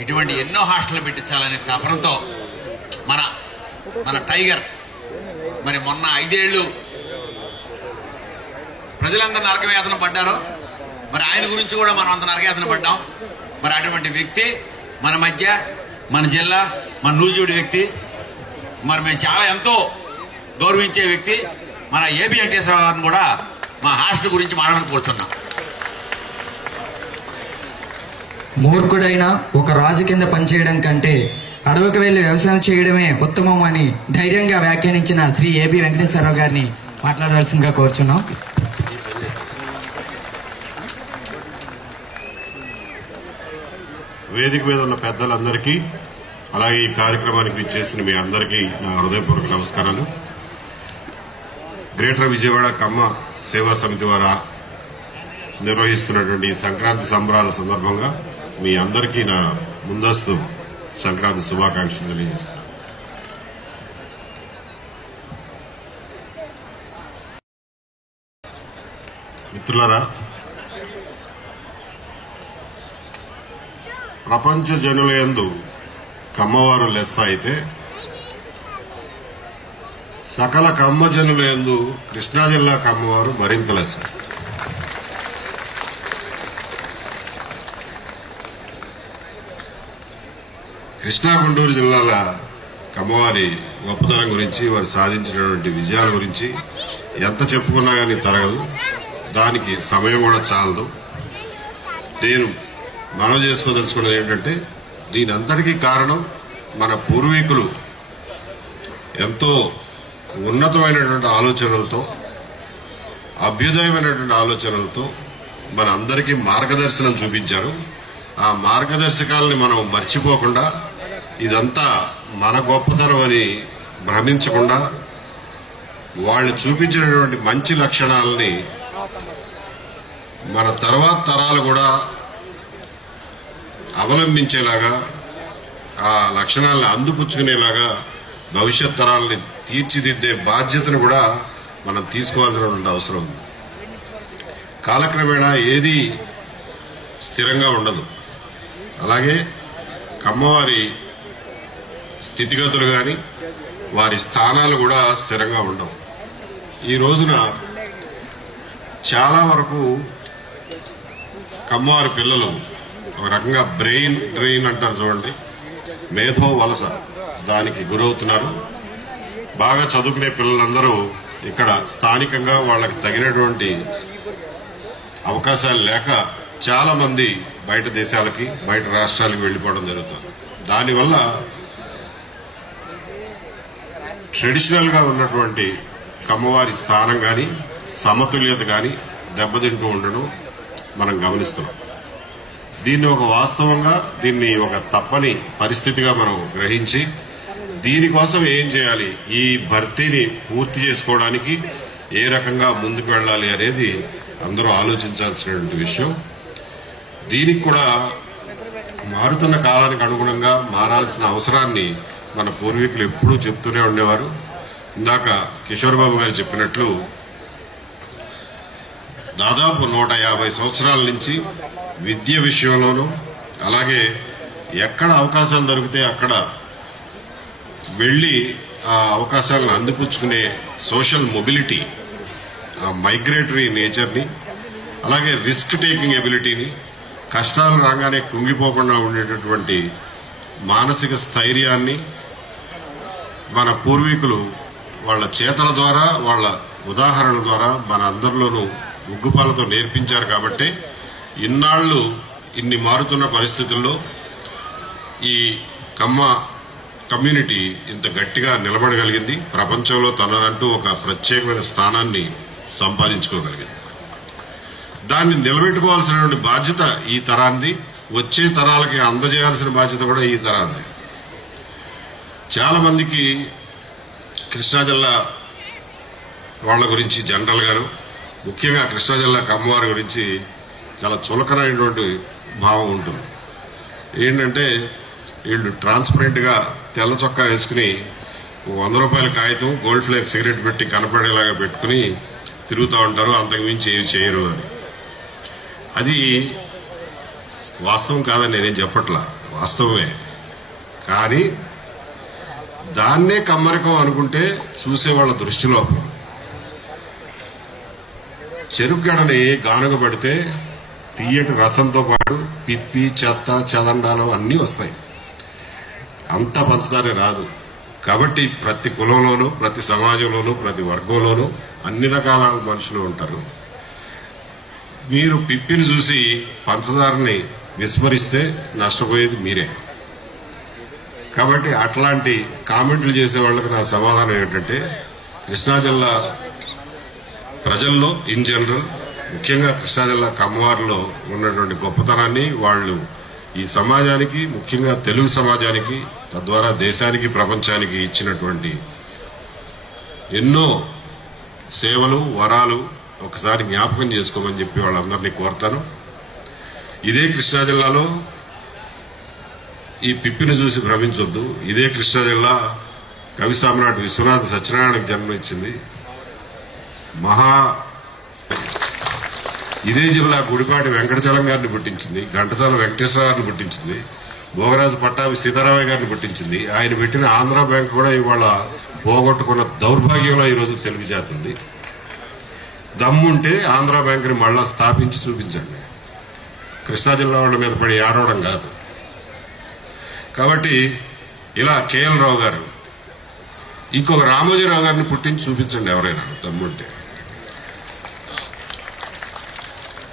ఇటువంటి ఎన్నో హాస్టల్ పెట్టించాలనే తపనతో మన మన టైగర్ మరి మొన్న 5 ఏళ్లు ప్రజలందరూ నరకవేదన పడ్డారు. మరి ఆయన గురించి కూడా మనం అంత నరకవేదన పడ్డాం. మరి అటువంటి వ్యక్తి మన మధ్య, మన జిల్లా, మన నూజివీడు వ్యక్తి, మరి మేము చాలా ఎంతో గౌరవించే వ్యక్తి మన ఏబి వెంకటేశ్వరరావు గారిని కూడా మా హాస్టల్ గురించి మాట్లాడని కోరుతున్నాం. మూర్ఖుడైన ఒక రాజు కింద పనిచేయడం కంటే అడవికి వెళ్లి వ్యవసాయం చేయడమే ఉత్తమం అని ధైర్యంగా వ్యాఖ్యానించిన శ్రీ ఏబి వెంకటేశ్వరరావు గారిని మాట్లాడవలసిందిగా కోరుచున్నాం. వేదిక మీద ఉన్న పెద్దలందరికీ, అలాగే ఈ కార్యక్రమానికి విచ్చేసిన మీ అందరికీ నా హృదయపూర్వక నమస్కారాలు. గ్రేటర్ విజయవాడ కమ్మ సేవా సమితి వారు నిర్వహిస్తున్నటువంటి సంక్రాంతి సంబరాల సందర్భంగా మీ అందరికీ నా ముందస్తు సంక్రాంతి శుభాకాంక్షలు తెలియజేస్తున్నాను. మిత్రులారా, ప్రపంచ జనులయందు కమ్మవారు లెస్స అయితే సకల కమ్మ జనులయందు కృష్ణా జిల్లా కమ్మవారు మరింత లెస్స. కృష్ణా గుంటూరు జిల్లాల కమ్మవారి గొప్పతనం గురించి, వారు సాధించినటువంటి విజయాల గురించి ఎంత చెప్పుకున్నా కానీ తరగదు. దానికి సమయం కూడా చాలదు. నేను మనం చేసుకోదలుచుకున్నది ఏంటంటే, దీని అంతటికీ కారణం మన పూర్వీకులు ఎంతో ఉన్నతమైనటువంటి ఆలోచనలతో, అభ్యుదయమైనటువంటి ఆలోచనలతో మన అందరికీ మార్గదర్శనం చూపించారు. ఆ మార్గదర్శకాలని మనం మర్చిపోకుండా, ఇదంతా మన గొప్పతనం అని భ్రమించకుండా, వాళ్ళు చూపించినటువంటి మంచి లక్షణాలని మన తర్వాత తరాలు కూడా అవలంబించేలాగా, ఆ లక్షణాలను అందిపుచ్చుకునేలాగా భవిష్యత్ తరాలని తీర్చిదిద్దే బాధ్యతను కూడా మనం తీసుకోవాల్సినటువంటి అవసరం ఉంది. కాలక్రమేణా ఏది స్థిరంగా ఉండదు. అలాగే కమ్మవారి స్థితిగతులు కానీ, వారి స్థానాలు కూడా స్థిరంగా ఉండవు. ఈ రోజున చాలా వరకు కమ్మవారి పిల్లలు ఒక రకంగా బ్రెయిన్ డ్రెయిన్ అంటారు చూడండి, మేధో వలస, దానికి గురవుతున్నారు. బాగా చదువుకునే పిల్లలందరూ ఇక్కడ స్థానికంగా వాళ్ళకి తగినటువంటి అవకాశాలు లేక చాలా మంది బయట దేశాలకి, బయట రాష్ట్రాలకు వెళ్లిపోవడం జరుగుతుంది. దానివల్ల ట్రెడిషనల్ గా ఉన్నటువంటి కమ్మవారి స్థానం కానీ, సమతుల్యత కానీ దెబ్బతింటూ ఉండడం మనం గమనిస్తున్నాం. దీన్ని ఒక వాస్తవంగా, దీన్ని ఒక తప్పని పరిస్థితిగా మనం గ్రహించి, దీనికోసం ఏం చేయాలి, ఈ భర్తీని పూర్తి చేసుకోవడానికి ఏ రకంగా ముందుకు వెళ్లాలి అనేది అందరూ ఆలోచించాల్సినటువంటి విషయం. దీనికి కూడా మారుతున్న కాలానికి అనుగుణంగా మారాల్సిన అవసరాన్ని మన పూర్వీకులు ఎప్పుడూ చెప్తూనే ఉండేవారు. ఇందాక కిషోర్ బాబు గారు చెప్పినట్లు దాదాపు 150 సంవత్సరాల నుంచి విద్య విషయంలోనూ, అలాగే ఎక్కడ అవకాశాలు దొరికితే అక్కడ వెళ్లి ఆ అవకాశాలను అందిపుచ్చుకునే సోషల్ మొబిలిటీ, ఆ మైగ్రేటరీ నేచర్ని, అలాగే రిస్క్ టేకింగ్ ఎబిలిటీని, కష్టాలు రాగానే కుంగిపోకుండా ఉండేటటువంటి మానసిక స్థైర్యాన్ని మన పూర్వీకులు వాళ్ళ చేతల ద్వారా, వాళ్ళ ఉదాహరణల ద్వారా మన అందరిలోనూ ఉగ్గుపాలతో నేర్పించారు. కాబట్టి ఇన్నాళ్లు ఇన్ని మారుతున్న పరిస్థితుల్లో ఈ కమ్మ కమ్యూనిటీ ఇంత గట్టిగా నిలబడగలిగింది. ప్రపంచంలో తనదంటూ ఒక ప్రత్యేకమైన స్థానాన్ని సంపాదించుకోగలిగింది. దాన్ని నిలబెట్టుకోవాల్సినటువంటి బాధ్యత ఈ తరాన్ని, వచ్చే తరాలకి అందజేయాల్సిన బాధ్యత కూడా ఈ తరాన్ని. చాలా మందికి కృష్ణా జిల్లా వాళ్ల గురించి జనరల్ గాను, ముఖ్యంగా కృష్ణా జిల్లా కమ్మవారి గురించి చాలా చులకనైనటువంటి భావం ఉంటుంది. ఏంటంటే వీళ్ళు ట్రాన్స్పరెంట్ గా తెల్ల చొక్కా వేసుకుని 100 రూపాయల కాగితం, గోల్డ్ ఫ్లేక్ సిగరెట్ పెట్టి కనపడేలాగా పెట్టుకుని తిరుగుతూ ఉంటారు, అంతకు మించి ఏమి చేయరు అని. అది వాస్తవం కాదని నేనేం చెప్పట్లా. వాస్తవమే. కానీ దాన్నే కమ్మరికం అనుకుంటే చూసేవాళ్ల దృష్టిలో చెరుకు గడని గానుగ పడితే తీయటి రసంతో పాటు పిప్పి, చెత్త, చెదండాలు అన్నీ వస్తాయి. అంత పంచదారే రాదు. కాబట్టి ప్రతి కులంలోనూ, ప్రతి సమాజంలోనూ, ప్రతి వర్గంలోనూ అన్ని రకాల మనుషులు ఉంటారు. మీరు పిప్పిని చూసి పంచదారని విస్మరిస్తే నష్టపోయేది మీరే. కాబట్టి అట్లాంటి కామెంట్లు చేసే వాళ్ళకి నా సమాధానం ఏంటంటే, కృష్ణా జిల్లా ప్రజల్లో ఇన్ జనరల్, ముఖ్యంగా కృష్ణా జిల్లా కమ్మవారిలో ఉన్నటువంటి గొప్పతనాన్ని వాళ్ళు ఈ సమాజానికి, ముఖ్యంగా తెలుగు సమాజానికి, తద్వారా దేశానికి, ప్రపంచానికి ఇచ్చినటువంటి ఎన్నో సేవలు, వరాలు ఒకసారి జ్ఞాపకం చేసుకోమని చెప్పి వాళ్ళందరినీ కోరుతాను. ఇదే కృష్ణా జిల్లాలో ఈ పిప్పిని చూసి భ్రమించొద్దు. ఇదే కృష్ణా జిల్లా కవి సామ్రాట్ విశ్వనాథ సత్యనారాయణకి జన్మనిచ్చింది. ఇదే జిల్లా గుడిపాటి వెంకటచలం గారిని పుట్టించింది, ఘంటసాల వెంకటేశ్వర గారిని పుట్టించింది, భోగరాజు పట్టాభి సీతారామయ్య గారిని పుట్టించింది. ఆయన పెట్టిన ఆంధ్ర బ్యాంక్ కూడా ఇవాళ పోగొట్టుకున్న దౌర్భాగ్యంలో ఈరోజు తెలుగు జాతి ఉంది. దమ్ముంటే ఆంధ్ర బ్యాంకుని మళ్ళా స్థాపించి చూపించండి. కృష్ణా జిల్లా వాళ్ళ మీద పడి ఆడవడం కాదు. కాబట్టి ఇలా కేఎల్ రావు గారు, ఇంకొక రామోజీరావు గారిని పుట్టించి చూపించండి ఎవరైనా దమ్ముంటే.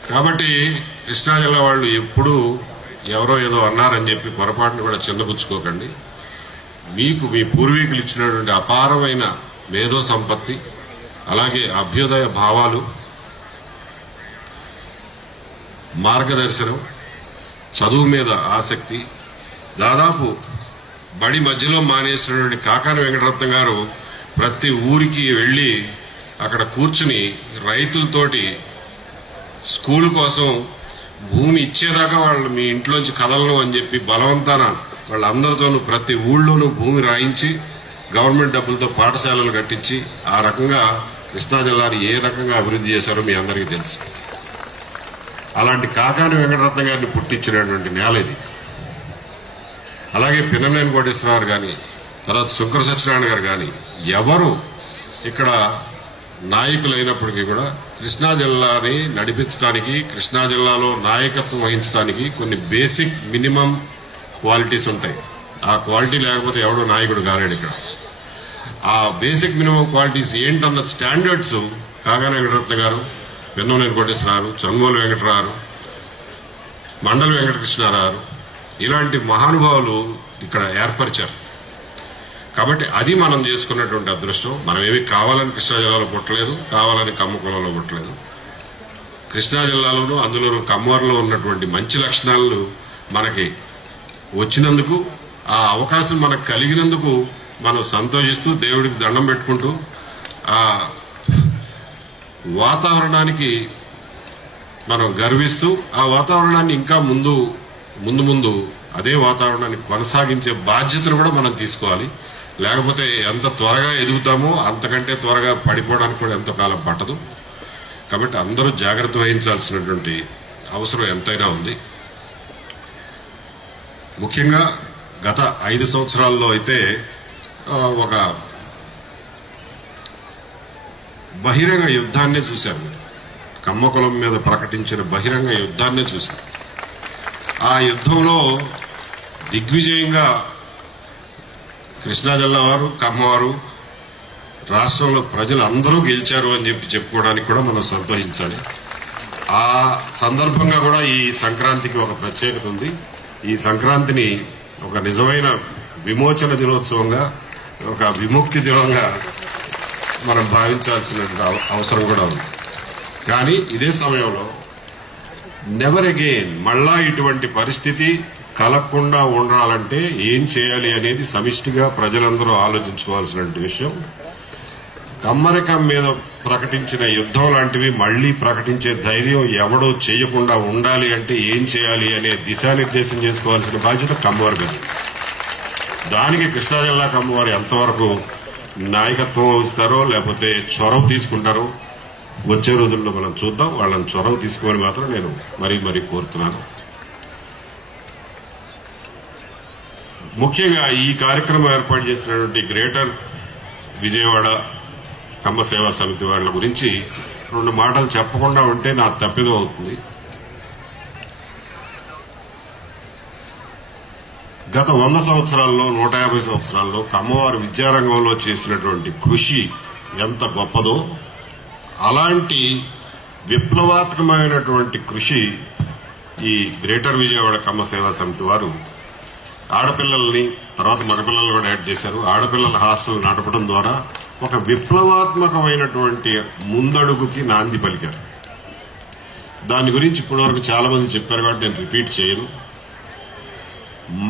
కాబట్టి కృష్ణా జిల్లా వాళ్ళు ఎప్పుడూ ఎవరో ఏదో అన్నారని చెప్పి పొరపాటును కూడా చిన్నపుచ్చుకోకండి. మీకు మీ పూర్వీకులు ఇచ్చినటువంటి అపారమైన మేధో సంపత్తి, అలాగే అభ్యుదయ భావాలు, మార్గదర్శనం, చదువు మీద ఆసక్తి, దాదాపు బడి మధ్యలో మానేసినటువంటి కాకాని వెంకటరత్నం గారు ప్రతి ఊరికి వెళ్లి అక్కడ కూర్చుని రైతులతోటి స్కూల్ కోసం భూమి ఇచ్చేదాకా వాళ్ళు మీ ఇంట్లోంచి కదలను అని చెప్పి బలవంతాన వాళ్ళందరితోనూ ప్రతి ఊళ్ళోనూ భూమి రాయించి గవర్నమెంట్ డబ్బులతో పాఠశాలలు కట్టించి ఆ రకంగా కృష్ణా జిల్లాని ఏ రకంగా అభివృద్ధి చేశారో మీ అందరికీ తెలుసు. అలాంటి కాకాని వెంకటరత్నం గారిని పుట్టించినటువంటి నేల ఇది. అలాగే పిన్ననేని కోటేశ్వరరావు గాని, తర్వాత శంకర సత్యనారాయణ గారు గాని ఎవరు ఇక్కడ నాయకులైనప్పటికీ కూడా కృష్ణా జిల్లాని నడిపించడానికి, కృష్ణా జిల్లాలో నాయకత్వం వహించడానికి కొన్ని బేసిక్ మినిమం క్వాలిటీస్ ఉంటాయి. ఆ క్వాలిటీ లేకపోతే ఎవడో నాయకుడు కాలేడు. ఇక్కడ ఆ బేసిక్ మినిమం క్వాలిటీస్ ఏంటన్న స్టాండర్డ్స్ కాకాని వెంకటరత్న గారు, పిన్ననేని కోటేశ్వరరావు, చనుమోలు వెంకటరావు, మండల వెంకటకృష్ణారావు ఇలాంటి మహానుభావులు ఇక్కడ ఏర్పరిచారు. కాబట్టి అది మనం చేసుకున్నటువంటి అదృష్టం. మనం ఏమి కావాలని కృష్ణా జిల్లాలో పుట్టలేదు, కావాలని కమ్మకులంలో పుట్టలేదు. కృష్ణా జిల్లాలోనూ అందులో కమ్మవారిలో ఉన్నటువంటి మంచి లక్షణాలు మనకి వచ్చినందుకు, ఆ అవకాశం మనకు కలిగినందుకు మనం సంతోషిస్తూ దేవుడికి దండం పెట్టుకుంటూ ఆ వాతావరణానికి మనం గర్విస్తూ ఆ వాతావరణాన్ని ఇంకా ముందు అదే వాతావరణాన్ని కొనసాగించే బాధ్యతను కూడా మనం తీసుకోవాలి. లేకపోతే ఎంత త్వరగా ఎదుగుతామో అంతకంటే త్వరగా పడిపోవడానికి కూడా ఎంతో కాలం పట్టదు. కాబట్టి అందరూ జాగ్రత్త వహించాల్సినటువంటి అవసరం ఎంతైనా ఉంది. ముఖ్యంగా గత 5 సంవత్సరాల్లో అయితే ఒక బహిరంగ యుద్ధాన్నే చూశారు. కమ్మకులం మీద ప్రకటించిన బహిరంగ యుద్ధాన్నే చూశారు. ఆ యుద్ధంలో దిగ్విజయంగా కృష్ణా జిల్లా వారు, కమ్మవారు, రాష్ట్రంలో ప్రజలందరూ గెలిచారు అని చెప్పి చెప్పుకోవడానికి కూడా మనం సంతోషించాలి. ఆ సందర్భంగా కూడా ఈ సంక్రాంతికి ఒక ప్రత్యేకత ఉంది. ఈ సంక్రాంతిని ఒక నిజమైన విమోచన దినోత్సవంగా, ఒక విముక్తి దినంగా మనం భావించాల్సిన అవసరం కూడా ఉంది. కానీ ఇదే సమయంలో నెవర్ అగైన్ మళ్ళా ఇటువంటి పరిస్థితి కలగకుండా ఉండాలంటే ఏం చేయాలి అనేది సమిష్టిగా ప్రజలందరూ ఆలోచించుకోవాల్సిన విషయం. కమ్మరికం మీద ప్రకటించిన యుద్ధం లాంటివి మళ్లీ ప్రకటించే ధైర్యం ఎవడో చేయకుండా ఉండాలి అంటే ఏం చేయాలి అనే దిశానిర్దేశం చేసుకోవాల్సిన బాధ్యత కమ్మవారి మీద. దానికి కృష్ణా జిల్లా కమ్మవారు ఎంతవరకు నాయకత్వం వహిస్తారో లేకపోతే చొరవ తీసుకుంటారో వచ్చే రోజుల్లో మనం చూద్దాం. వాళ్ళని చొరవ తీసుకోవాలని మాత్రం నేను మరీ కోరుతున్నాను. ముఖ్యంగా ఈ కార్యక్రమం ఏర్పాటు చేసినటువంటి గ్రేటర్ విజయవాడ కమ్మ సేవా సమితి వాళ్ళ గురించి 2 మాటలు చెప్పకుండా ఉంటే నా తప్పిదం అవుతుంది. గత 100 సంవత్సరాల్లో 150 సంవత్సరాల్లో కమ్మవారు విద్యారంగంలో చేసినటువంటి కృషి ఎంత గొప్పదో అలాంటి విప్లవాత్మకమైనటువంటి కృషి ఈ గ్రేటర్ విజయవాడ కమ్మ సేవా సమితి వారు ఆడపిల్లల్ని తర్వాత మగపిల్లలు కూడా యాడ్ చేశారు. ఆడపిల్లల హాస్టల్ నడపడం ద్వారా ఒక విప్లవాత్మకమైనటువంటి ముందడుగుకి నాంది పలికారు. దాని గురించి ఇప్పటివరకు చాలా మంది చెప్పారు కాబట్టి నేను రిపీట్ చేయను.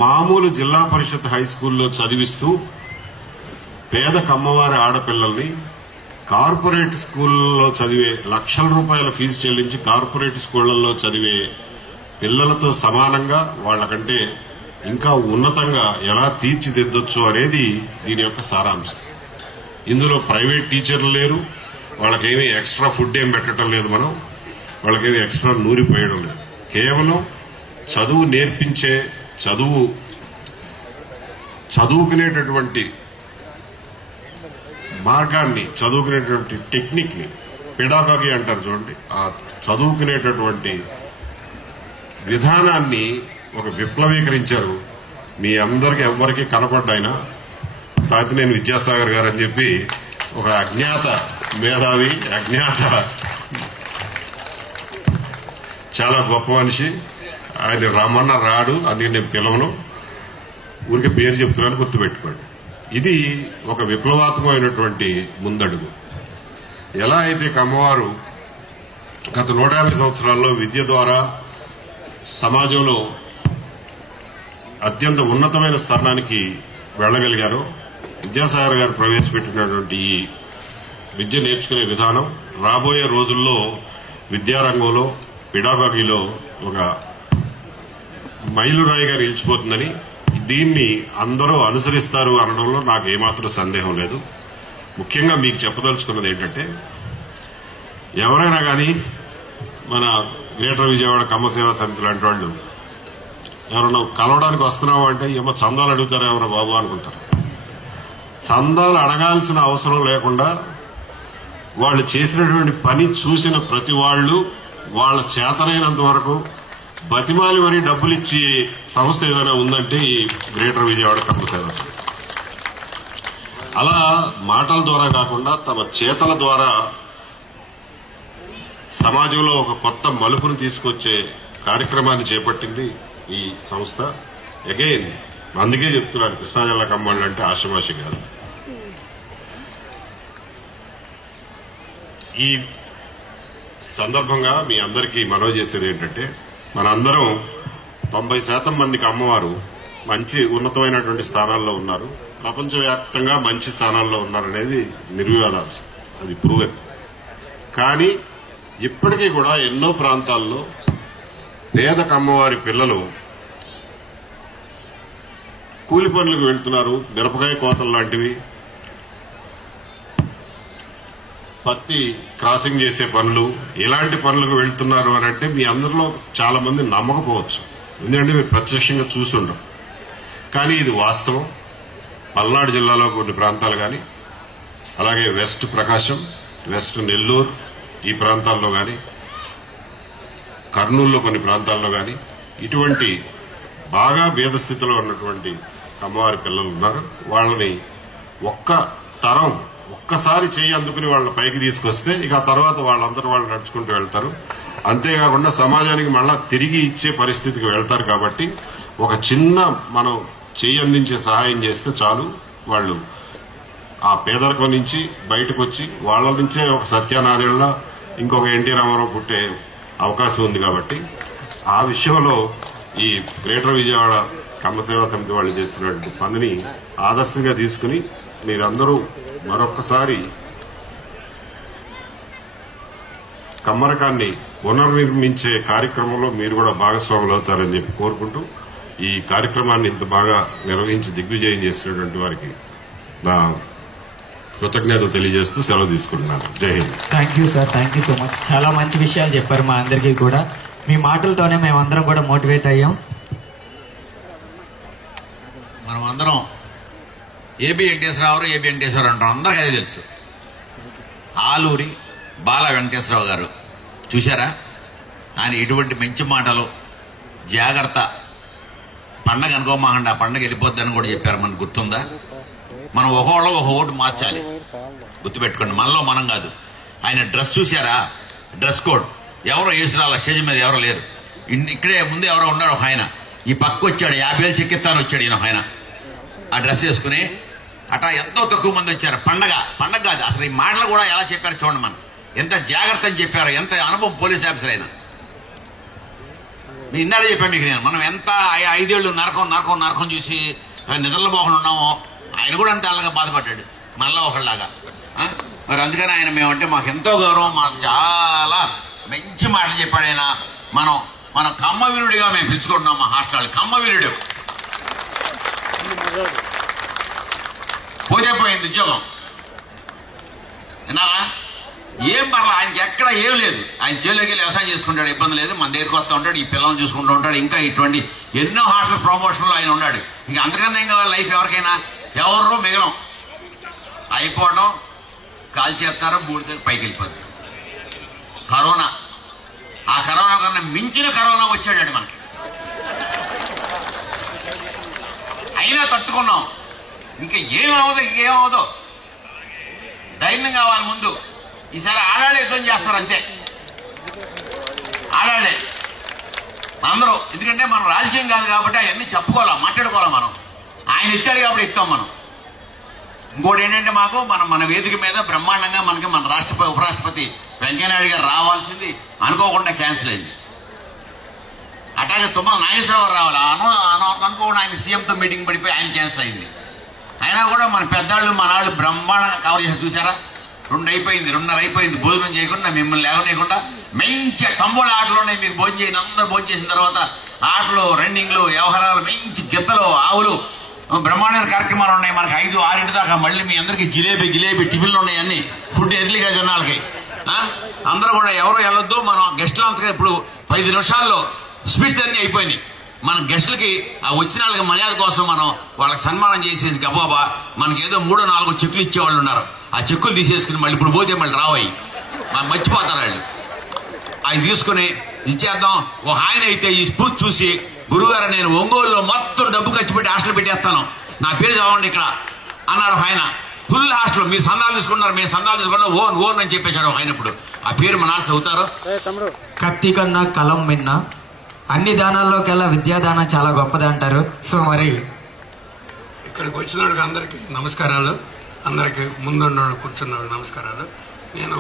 మామూలు జిల్లా పరిషత్ హై స్కూల్లో చదివిస్తూ పేద కమ్మవారి ఆడపిల్లల్ని కార్పొరేట్ స్కూళ్లలో చదివే లక్షల రూపాయల ఫీజు చెల్లించి కార్పొరేట్ స్కూళ్లలో చదివే పిల్లలతో సమానంగా వాళ్ళకంటే ఇంకా ఉన్నతంగా ఎలా తీర్చిదిద్దొచ్చు అనేది దీని యొక్క సారాంశం. ఇందులో ప్రైవేట్ టీచర్లు లేరు, వాళ్ళకేమీ ఎక్స్ట్రా ఫుడ్ ఏం పెట్టడం లేదు, మనం వాళ్ళకేమీ ఎక్స్ట్రా నూరిపోయడం లేదు. కేవలం చదువు నేర్పించే చదువుకునేటటువంటి మార్గాన్ని, చదువుకునేటువంటి టెక్నిక్ ని పెడాగోగి అంటారు చూడండి, ఆ చదువుకునేటటువంటి విధానాన్ని ఒక విప్లవీకరించారు. మీ అందరికి ఎవ్వరికి కనపడ్డాయినా తాతినేని విద్యాసాగర్ గారు అని చెప్పి ఒక అజ్ఞాత మేధావి, చాలా గొప్ప మనిషి. ఆయన రమణ రాడు, అందుకే నేను పిలవను, ఊరికి పేరు చెప్తున్నాను, గుర్తుపెట్టుకోండి. ఇది ఒక విప్లవాత్మకమైనటువంటి ముందడుగు. ఎలా అయితే కమ్మవారు గత 150 సంవత్సరాల్లో విద్య ద్వారా సమాజంలో అత్యంత ఉన్నతమైన స్థానానికి వెళ్లగలిగారో, విద్యాసాగర్ గారు ప్రవేశపెట్టినటువంటి ఈ విద్య నేర్చుకునే విధానం రాబోయే రోజుల్లో విద్యారంగంలో పెడాగోగీలో ఒక మైలురాయిగా నిలిచిపోతుందని, దీన్ని అందరూ అనుసరిస్తారు అనడంలో నాకు ఏమాత్రం సందేహం లేదు. ముఖ్యంగా మీకు చెప్పదలుచుకున్నది ఏంటంటే, ఎవరైనా కానీ మన గ్రేటర్ విజయవాడ కమ్మ సేవా సమితి లాంటి వాళ్ళు ఎవరైనా కలవడానికి వస్తున్నావు అంటే ఏమో చందాలు అడుగుతారు ఎవరో బాబు అనుకుంటారు. చందాలు అడగాల్సిన అవసరం లేకుండా వాళ్ళు చేసినటువంటి పని చూసిన ప్రతి వాళ్ళు వాళ్ళ చేతనైనంత వరకు బతిమాలి మరీ డబ్బులు ఇచ్చి సంస్థ ఏదైనా ఉందంటే ఈ గ్రేటర్ విజయవాడ కమ్మ సేవా సమితి. అలా మాటల ద్వారా కాకుండా తమ చేతల ద్వారా సమాజంలో ఒక కొత్త మలుపును తీసుకొచ్చే కార్యక్రమాన్ని చేపట్టింది ఈ సంస్థ. అగైన్ అందుకే చెప్తున్నారు, కృష్ణా జిల్లా కమ్మవాళ్ళు అంటే ఆషమాషి కాదు. ఈ సందర్భంగా మీ అందరికీ మనవి చేసేది ఏంటంటే, మనందరం 90% మందికి అమ్మవారు మంచి ఉన్నతమైనటువంటి స్థానాల్లో ఉన్నారు, ప్రపంచవ్యాప్తంగా మంచి స్థానాల్లో ఉన్నారనేది నిర్వివాదాంశం, అది ప్రూవెన్. కానీ ఇప్పటికీ కూడా ఎన్నో ప్రాంతాల్లో పేద కమ్మవారి పిల్లలు కూలి పనులకు వెళ్తున్నారు. మిరపకాయ కోతలు లాంటివి, పత్తి క్రాసింగ్ చేసే పనులు, ఇలాంటి పనులకు వెళ్తున్నారు అని అంటే మీ అందరిలో చాలా మంది నమ్మకపోవచ్చు, ఎందుకంటే మీరు ప్రత్యక్షంగా చూసుండరు. కానీ ఇది వాస్తవం. పల్నాడు జిల్లాలో కొన్ని ప్రాంతాలు కానీ, అలాగే వెస్ట్ ప్రకాశం, వెస్ట్ నెల్లూరు ఈ ప్రాంతాల్లో కానీ, కర్నూలులో కొన్ని ప్రాంతాల్లో కానీ ఇటువంటి బాగా భేద స్థితిలో ఉన్నటువంటి అమ్మవారి పిల్లలు ఉన్నారు. వాళ్ళని ఒక్కసారి చేయి అందుకుని వాళ్ళ పైకి తీసుకొస్తే ఇక ఆ తర్వాత వాళ్ళందరూ వాళ్ళు నడుచుకుంటూ వెళ్తారు. అంతేకాకుండా సమాజానికి మళ్ళా తిరిగి ఇచ్చే పరిస్థితికి వెళ్తారు. కాబట్టి ఒక చిన్న మనం చేయి అందించే సహాయం చేస్తే చాలు, వాళ్ళు ఆ పేదరికం నుంచి బయటకు వచ్చి వాళ్ళ నుంచే ఒక సత్యనారాయణ, ఇంకొక ఎన్టీ రామారావు పుట్టే అవకాశం ఉంది. కాబట్టి ఆ విషయంలో ఈ గ్రేటర్ విజయవాడ కమ్మ సేవా సమితి వాళ్ళు చేసినటువంటి పనిని ఆదర్శంగా తీసుకుని మీరందరూ మరొక్కసారి కమ్మరకాన్ని పునర్నిర్మించే కార్యక్రమంలో మీరు కూడా భాగస్వాములు అవుతారని చెప్పి కోరుకుంటూ, ఈ కార్యక్రమాన్ని ఇంత బాగా నిర్వహించి దిగ్విజయం చేసినటువంటి వారికి నా కృతజ్ఞతలు తెలియజేస్తూ సెలవు తీసుకుంటున్నాను. జై Hind. Thank you sir, thank you so much. చాలా మంచి విషయాలు చెప్పారు మా అందరికీ కూడా. మీ మాటలతోనే మేమందరం కూడా మోటివేట్ అయ్యాం. మనం అందరం ఏబి వెంకటేశ్వరరావు అంటాం, అందరికీ అదే తెలుసు. ఆలూరి బాల వెంకటేశ్వరరావు గారు చూశారా? ఆయన ఎటువంటి మంచి మాటలు, జాగ్రత్త, పండగ అనుకోమాకండి, ఆ పండగ వెళ్ళిపోద్దని కూడా చెప్పారు. మనకు గుర్తుందా? మనం ఒక ఓటు మార్చాలి, గుర్తుపెట్టుకోండి. మనలో మనం కాదు. ఆయన డ్రెస్ చూశారా? డ్రెస్ కోడ్ ఎవరో వేసురాల స్టేజ్ మీద ఎవరో లేరు. ఇక్కడే ముందు ఎవరో ఉన్నారు. ఒక ఆయన ఈ పక్క వచ్చాడు, 50,000 చెక్కిస్తాను వచ్చాడు ఈయన. ఆయన ఆ డ్రెస్ వేసుకుని అట్లా ఎంతో తక్కువ మంది వచ్చారు. పండగ కాదు అసలు. ఈ మాటలు కూడా ఎలా చెప్పారు చూడండి. మనం ఎంత జాగ్రత్త అని చెప్పారు, ఎంత అనుభవం పోలీస్ ఆఫీసర్ అయినా. మీ ఇందాడే చెప్పాను మీకు నేను, మనం ఎంత 5 ఏళ్ళు నరకం చూసి నిద్రలో పోకుండా ఉన్నామో, ఆయన కూడా అంత అలాగా బాధపడ్డాడు మళ్ళా ఒకళ్ళలాగా. మరి అందుకని ఆయన మేమంటే మాకు ఎంతో గౌరవం, మాకు చాలా మంచి మాటలు చెప్పాడు ఆయన. మనం కమ్మవీరుడిగా మేము పిలుచుకుంటున్నాం మా హాస్టల్. కమ్మవీరుడు పోయిపోయింది ఉద్యోగం, విన్నారా? ఏం పర్లా, ఆయనకి ఎక్కడ ఏం లేదు. ఆయన జైల్లోకి వెళ్ళి వ్యవసాయం చేసుకుంటాడు, ఇబ్బంది లేదు. మన దగ్గరికి వస్తూ ఉంటాడు, ఈ పిల్లల్ని చూసుకుంటూ ఉంటాడు. ఇంకా ఇటువంటి ఎన్నో హాస్టల్ ప్రమోషన్లో ఆయన ఉన్నాడు. ఇంకా అంతకన్నా ఏం కావాలి లైఫ్ ఎవరికైనా? ఎవరో మిగలం అయిపోవడం, కాల్ చేస్తారు, బూడిద పైకి వెళ్ళిపోతుంది. కరోనా, ఆ కరోనా కన్నా మించిన కరోనా వచ్చాడు మనకి. అయినా తట్టుకున్నాం. ఇంకా ఏమవుదో ధైర్యం కావాలి ముందు. ఈసారి ఆడాడే యుద్ధం చేస్తారు అంతే, ఆడాడే అందరూ. ఎందుకంటే మనం రాజకీయం కాదు కాబట్టి అవన్నీ చెప్పుకోవాలా, మాట్లాడుకోవాలా. మనం ఆయన ఇచ్చాడు కాబట్టి ఇస్తాం మనం. ఇంకోటి ఏంటంటే మాకు మన వేదిక మీద బ్రహ్మాండంగా మనకి మన ఉపరాష్ట్రపతి వెంకయ్యనాయుడు గారు రావాల్సింది అనుకోకుండా క్యాన్సిల్ అయింది. అట్లాగే తుమ్మల నాగేశ్వరరావు రావాలి అనుకోకుండా ఆయన సీఎంతో మీటింగ్ పడిపోయి ఆయన క్యాన్సిల్ అయింది. అయినా కూడా మన పెద్దాళ్ళు మన బ్రహ్మాండంగా కవర్ చేసి చూసారా? 2:30 అయిపోయింది భోజనం చేయకుండా, మిమ్మల్ని లేవనేయకుండా మంచి కంబోళ ఆటలు ఉన్నాయి. మీకు భోజనం చేయండి, అందరూ భోజనం చేసిన తర్వాత ఆటలు, రన్నింగ్లు, వ్యవహారాలు, మంచి గిత్తలు, ఆవులు, బ్రహ్మాండమైన కార్యక్రమాలు ఉన్నాయి మనకి. 5-6 దాకా మళ్ళీ మీ అందరికి జిలేబీ టిఫిన్లు ఉన్నాయి. అన్ని ఫుడ్ ఎర్లీగా జనాలకి. అందరూ కూడా ఎవరో వెళ్ళొద్దు. మనం గెస్టులు అంతగా ఇప్పుడు 5 నిమిషాల్లో స్పీచ్ అన్ని అయిపోయినాయి. మన గెస్టులకి ఆ వచ్చిన వాళ్ళకి మర్యాద కోసం మనం వాళ్ళకి సన్మానం చేసేసి గబాబా మనకి ఏదో 3-4 చెక్కులు ఇచ్చేవాళ్ళు ఉన్నారు. ఆ చెక్కులు తీసేసుకుని మళ్ళీ ఇప్పుడు పోతే మళ్ళీ రావాయి, మర్చిపోతారు వాళ్ళు. అవి తీసుకుని ఇచ్చేద్దాం. ఒక ఆయన అయితే ఈ స్ఫూర్తి చూసి, గురుగారు నేను ఒంగోలులో మొత్తం డబ్బు ఖర్చు పెట్టి హాస్టల్ పెట్టేస్తాను, నా పేరు చదవండి ఇక్కడ అన్నారు ఆయన. ఫుల్ హాస్టల్, మీరు సందాలు తీసుకున్నారు, మేము సందాలు తీసుకున్నాం, ఓన్ అని చెప్పేశాడు ఆయన. ఇప్పుడు ఆ పేరు మన చదువుతారు. కత్తి కన్నా కలం మిన్న, అన్ని దానాల్లోకెల్లా విద్యాదానం చాలా గొప్పది అంటారు. సో మరి ఇక్కడికి వచ్చిన వాళ్ళకి అందరికీ నమస్కారాలు. అందరికి ముందున్న కూర్చున్న నమస్కారాలు. నేను